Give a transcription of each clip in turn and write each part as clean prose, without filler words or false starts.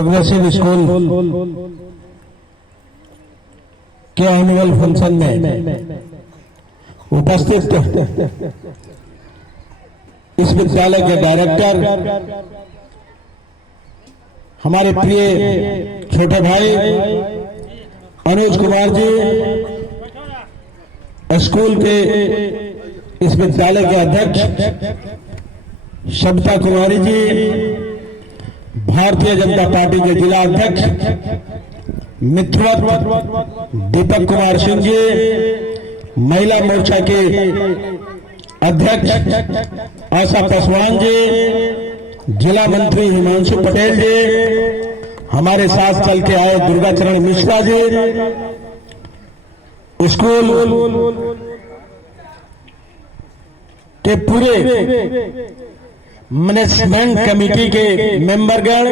Progressive school के annual function में उपस्थित इस विद्यालय के डायरेक्टर, हमारे प्रिय छोटे भाई अनुज कुमार जी, स्कूल के इस विद्यालय के अध्यक्ष शब्दा कुमारी जी, भारतीय जनता पार्टी के जिला अध्यक्ष मित्रवत दीपक कुमार सिंह जी, महिला मोर्चा के अध्यक्ष आशा पासवान जी, जिला मंत्री हिमांशु पटेल जी, हमारे साथ चल के आए दुर्गा चरण मिश्रा जी, स्कूल के पूरे मैनेजमेंट कमेटी के मेंबरगण,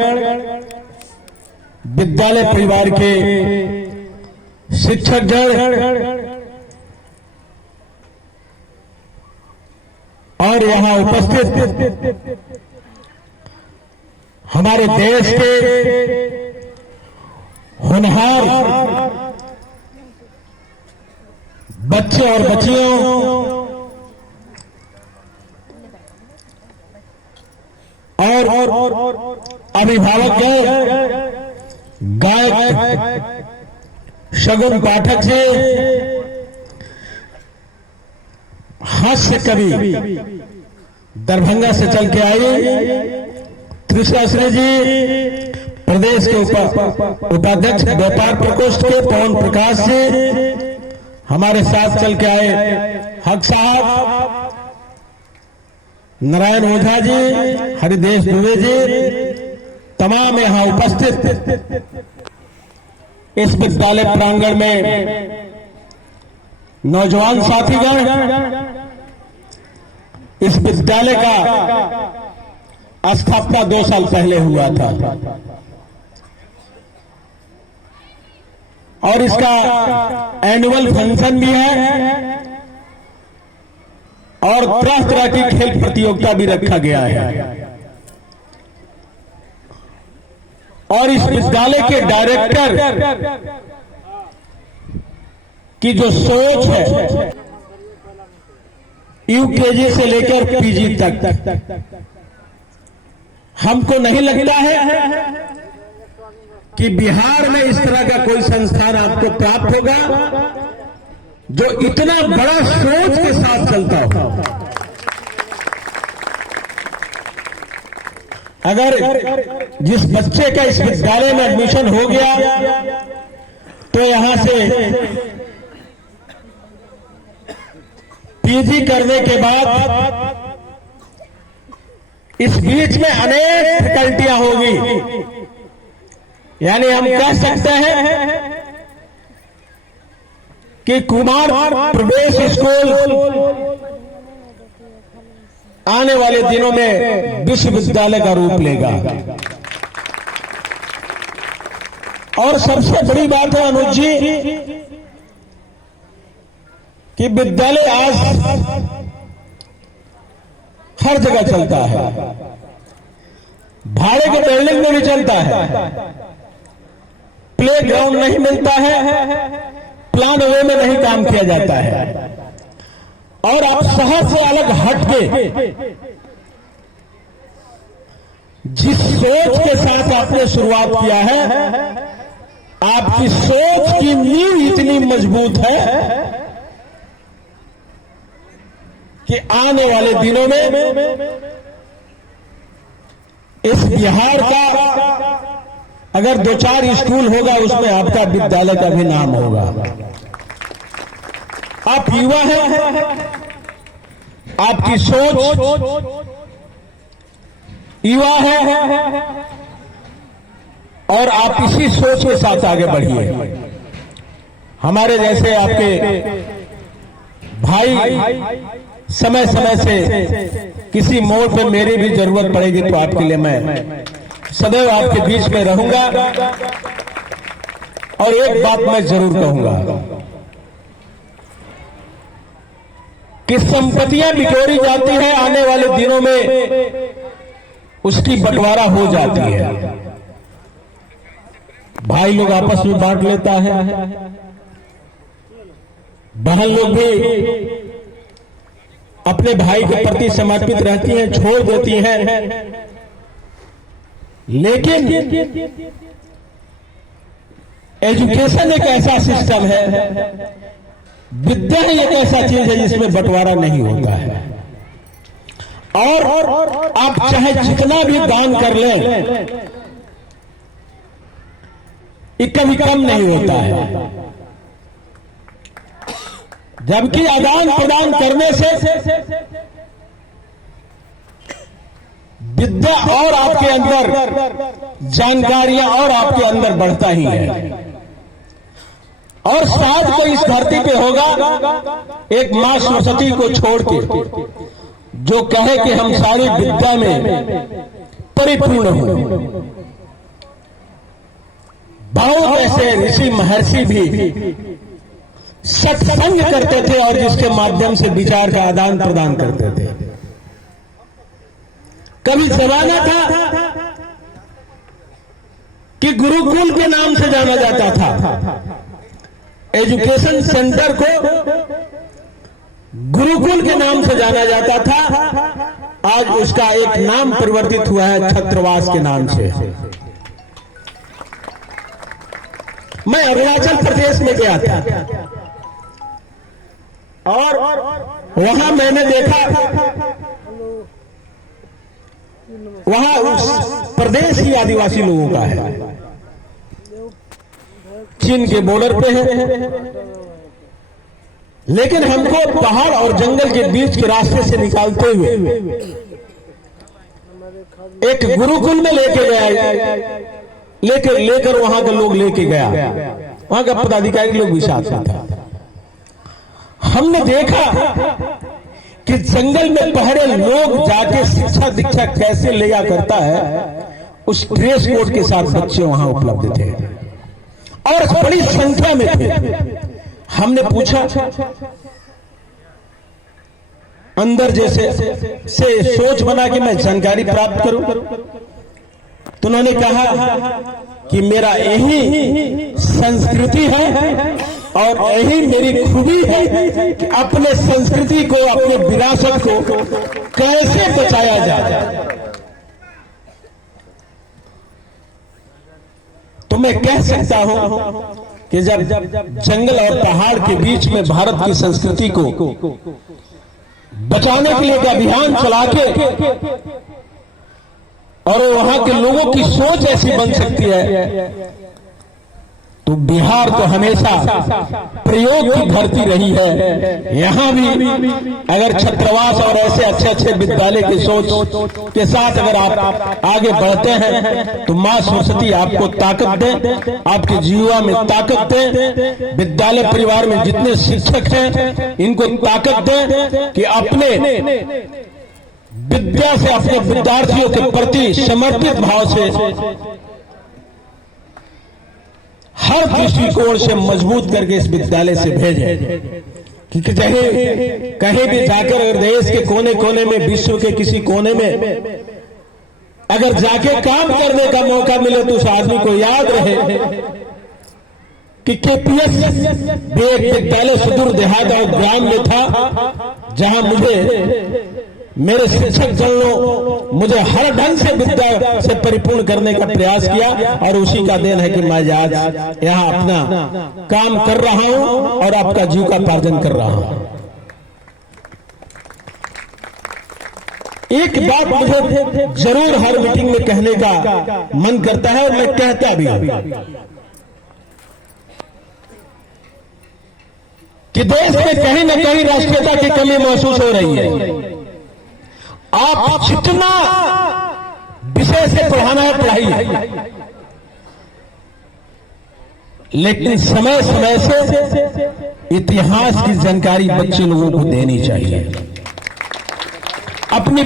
विद्यालय परिवार के शिक्षकगण और यहां उपस्थित हमारे देश के होनहार बच्चे और बच्चियों और अभिभावक गायक शगुन पाठक जी, हास्य कवि दरभंगा से चल के आई त्रिशास्त्री जी, प्रदेश के उपाध्यक्ष व्यापार प्रकोष्ठ के पवन प्रकाश जी, हमारे साथ चल के आए हक साहब, नारायण ओझा जी, हरिदेश दुबे जी, तमाम यहां उपस्थित इस विद्यालय प्रांगण में नौजवान साथीगण, इस विद्यालय का स्थापना 2 साल पहले हुआ था और इसका एनुअल फंक्शन भी है और तरह तरह की खेल प्रतियोगिता भी रखा गया है। और इस विद्यालय के डायरेक्टर की जो सोच है, यूकेजी से लेकर पीजी तक, हमको नहीं लगता है कि बिहार में इस तरह का कोई संस्थान आपको प्राप्त होगा जो इतना बड़ा सोच के साथ चलता हो। अगर जिस बच्चे का इस विद्यालय में एडमिशन हो गया तो यहां से पीजी करने के बाद इस बीच में अनेक फैकल्टियां होगी, यानी हम कह सकते हैं कि कुमार प्रवेश स्कूल आने वाले दिनों में विश्वविद्यालय का रूप लेगा। और सबसे बड़ी बात है अनुज जी कि विद्यालय आज हर जगह चलता है, भाड़े के बिल्डिंग में भी चलता है, प्ले ग्राउंड नहीं मिलता है, प्लान वे में नहीं काम किया जाता है। और आप शहर से अलग हट के जिस सोच के साथ आपने शुरुआत किया है, आपकी सोच की नींव इतनी मजबूत है कि आने वाले दिनों में इस बिहार का अगर 2-4 स्कूल होगा उसमें आपका विद्यालय का भी नाम होगा। आप युवा हैं, आपकी सोच युवा है और आप इसी सोच के साथ आगे बढ़िए। हमारे जैसे आपके भाई समय समय से किसी मोड़ पे मेरी भी जरूरत पड़ेगी तो आपके लिए मैं सदैव आपके बीच में रहूंगा। और एक बात मैं जरूर कहूंगा कि संपत्तियां बिटोरी जाती है, आने वाले दिनों में उसकी बंटवारा हो जाती है। भाई लोग आपस में बांट लेता है, बहन लोग भी अपने भाई के प्रति समर्पित रहती हैं, छोड़ देती हैं। लेकिन एजुकेशन एक ऐसा सिस्टम है, विद्या एक ऐसा चीज है जिसमें बंटवारा नहीं होता है। और आप चाहे जितना भी दान कर लें, ये कभी कम नहीं होता है। जबकि आदान प्रदान करने से विद्या और आपके अंदर जानकारियां और आपके अंदर बढ़ता ही है। और शायद कोई इस धरती पे होगा एक मां सरस्वती को छोड़ के जो कहे कि हम सारी विद्या में परिपूर्ण हो। बहुत ऐसे ऋषि महर्षि भी सत्संग करते थे और जिसके माध्यम से विचार का आदान प्रदान करते थे। कभी जमाना था कि गुरुकुल के नाम से जाना जाता था, एजुकेशन सेंटर को गुरुकुल के नाम से जाना जाता था। आज उसका एक नाम परिवर्तित हुआ है छात्रावास के नाम से। मैं अरुणाचल प्रदेश में गया था और वहां मैंने देखा, वहां उस प्रदेश ही आदिवासी लोगों का है, चीन के बॉर्डर पे है। लेकिन हमको पहाड़ और जंगल के बीच के रास्ते से निकालते हुए एक गुरुकुल में लेके गया, लेकर वहां के लोग लेके गया, वहां का पदाधिकारी लोग भी साथ में था। हमने देखा कि जंगल में पहरे लोग जाके शिक्षा दीक्षा कैसे लिया करता है, उस ड्रेस कोड के साथ बच्चे वहां उपलब्ध थे और बड़ी संख्या में थे। हमने पूछा अंदर जैसे से सोच बना कि मैं जानकारी प्राप्त करूं, तो उन्होंने कहा कि मेरा यही संस्कृति है और यही मेरी खूबी है कि अपने संस्कृति को, अपने विरासत को कैसे बचाया जाए। तो मैं कह सकता हूं कि जब जंगल और पहाड़ के बीच में भारत की संस्कृति को बचाने के लिए एक अभियान चला के और वहां के लोगों की सोच ऐसी बन सकती है, तो बिहार तो हमेशा प्रयोग की धरती रही है। यहां भी अगर छात्रावास और ऐसे अच्छे अच्छे विद्यालय की सोच के साथ अगर आप आगे बढ़ते हैं तो मां सरस्वती आपको ताकत दे, आपके जीवा में ताकत दे। विद्यालय परिवार में जितने शिक्षक हैं इनको ताकत दे कि अपने विद्या से, अपने विद्यार्थियों के प्रति समर्पित भाव से हर दृष्टिकोण से मजबूत करके इस विद्यालय से भेजे। क्योंकि कहीं भी जाकर अगर देश के कोने कोने में, विश्व के किसी कोने में अगर जाके काम करने का मौका मिले तो उस आदमी को याद रहे कि केपीएस भी एक विद्यालय सुदूर देहात और ग्राम में था, जहां मुझे मेरे शिक्षक जनों मुझे हर ढंग से विद्या से परिपूर्ण करने का प्रयास किया और उसी का देन है कि मैं आज यहाँ अपना काम कर रहा हूं और आपका जीविकोपार्जन कर रहा हूं। एक बात मुझे जरूर हर मीटिंग में कहने का मन करता है और मैं कहता भी हूं कि देश में कहीं न कहीं राष्ट्रीयता की कमी महसूस हो रही है। आप जितना विषय से पढ़ाना है पढ़ाइए, लेकिन समय समय से इतिहास की जानकारी बच्चे लोगों को देनी चाहिए। अपनी